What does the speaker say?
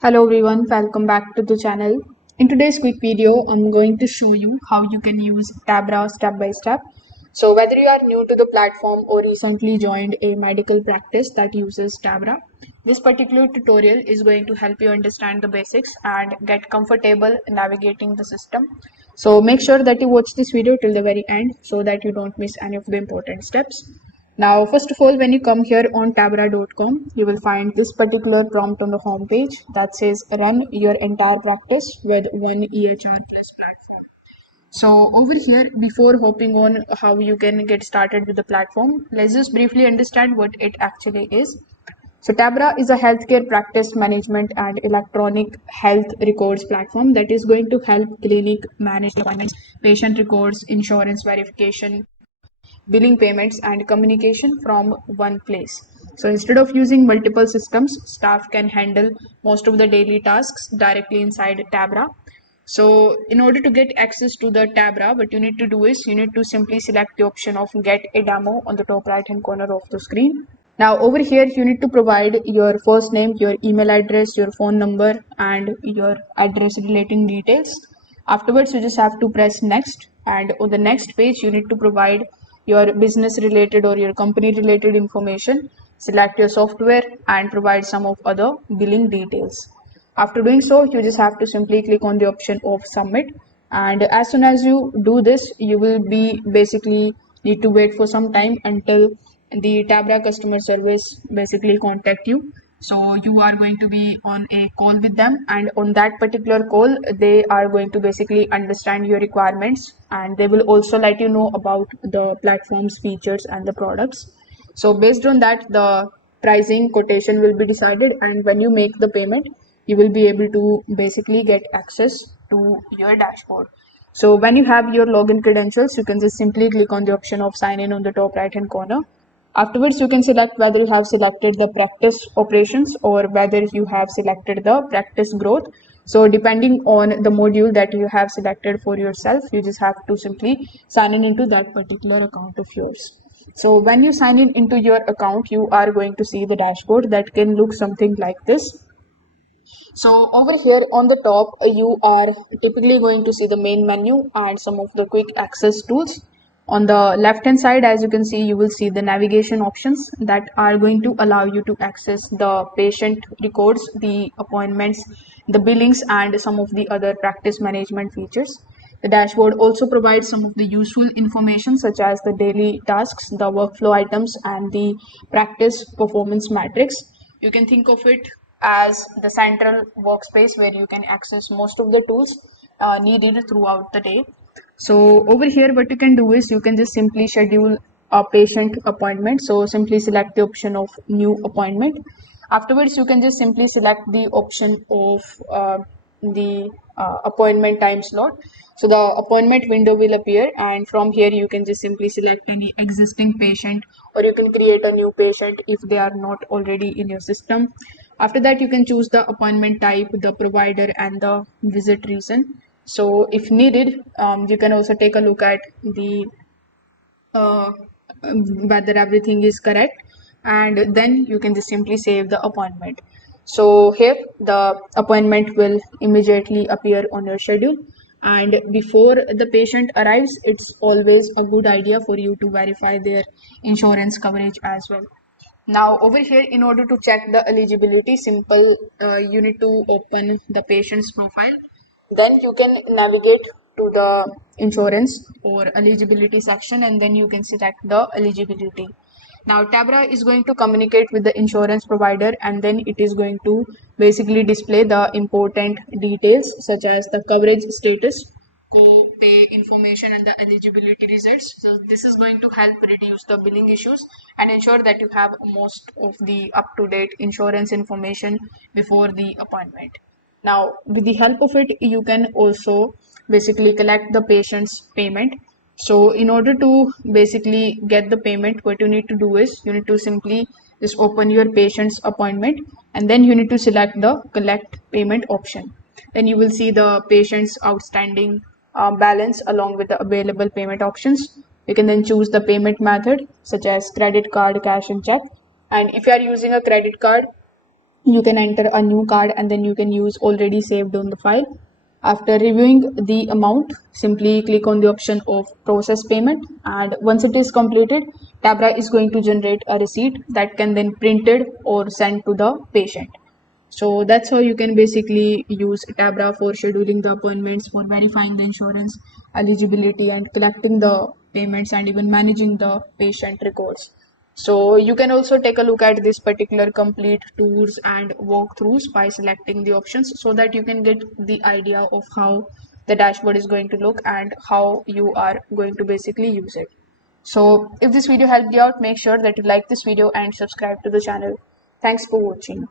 Hello everyone, welcome back to the channel. In today's quick video, I'm going to show you how you can use Tebra step by step. So whether you are new to the platform or recently joined a medical practice that uses Tebra, this particular tutorial is going to help you understand the basics and get comfortable navigating the system. So make sure that you watch this video till the very end so that you don't miss any of the important steps. Now, first of all, when you come here on tabra.com, you will find this particular prompt on the home page that says run your entire practice with one EHR plus platform. So over here, before hopping on how you can get started with the platform, let's just briefly understand what it actually is. So Tabra is a healthcare practice management and electronic health records platform that is going to help clinic manage appointments, patient records, insurance verification, billing payments and communication from one place. So instead of using multiple systems, staff can handle most of the daily tasks directly inside Tabra. So in order to get access to the Tabra, what you need to do is you need to simply select the option of get a demo on the top right hand corner of the screen. Now over here, you need to provide your first name, your email address, your phone number and your address relating details. Afterwards, you just have to press next, and on the next page, you need to provide your business related or your company related information. Select your software and provide some of other billing details. After doing so, you just have to simply click on the option of submit. And as soon as you do this, you will be basically need to wait for some time until the Tabra customer service basically contact you. So you are going to be on a call with them, and on that particular call, they are going to basically understand your requirements, and they will also let you know about the platform's features and the products. So based on that, the pricing quotation will be decided, and when you make the payment, you will be able to basically get access to your dashboard. So when you have your login credentials, you can just simply click on the option of sign in on the top right hand corner. Afterwards, you can select whether you have selected the practice operations or whether you have selected the practice growth. So depending on the module that you have selected for yourself, you just have to simply sign in into that particular account of yours. So when you sign in into your account, you are going to see the dashboard that can look something like this. So over here on the top, you are typically going to see the main menu and some of the quick access tools. On the left hand side, as you can see, you will see the navigation options that are going to allow you to access the patient records, the appointments, the billings, and some of the other practice management features. The dashboard also provides some of the useful information such as the daily tasks, the workflow items, and the practice performance metrics. You can think of it as the central workspace where you can access most of the tools needed throughout the day. So over here, what you can do is you can just simply schedule a patient appointment. So simply select the option of new appointment. Afterwards, you can just simply select the option of the appointment time slot. So the appointment window will appear, and from here you can just simply select any existing patient, or you can create a new patient if they are not already in your system. After that, you can choose the appointment type, the provider, and the visit reason. So if needed, you can also take a look at the uh, whether everything is correct, and then you can just simply save the appointment. So here the appointment will immediately appear on your schedule, and before the patient arrives, it's always a good idea for you to verify their insurance coverage as well. Now over here, in order to check the eligibility, simple, you need to open the patient's profile. Then you can navigate to the insurance or eligibility section, and then you can select the eligibility. Now Tabra is going to communicate with the insurance provider, and then it is going to basically display the important details such as the coverage status, co-pay information, and the eligibility results. So this is going to help reduce the billing issues and ensure that you have most of the up-to-date insurance information before the appointment. Now, with the help of it, you can also basically collect the patient's payment. So in order to basically get the payment, what you need to do is you need to simply just open your patient's appointment, and then you need to select the collect payment option. Then you will see the patient's outstanding balance along with the available payment options. You can then choose the payment method such as credit card, cash, and check. And if you are using a credit card, You can enter a new card and then you can use already saved on the file. After reviewing the amount, simply click on the option of process payment, and once it is completed, Tabra is going to generate a receipt that can then printed or sent to the patient. So that's how you can basically use Tabra for scheduling the appointments, for verifying the insurance eligibility and collecting the payments, and even managing the patient records. So you can also take a look at this particular complete tours and walkthroughs by selecting the options, so that you can get the idea of how the dashboard is going to look and how you are going to basically use it. So if this video helped you out, make sure that you like this video and subscribe to the channel. Thanks for watching.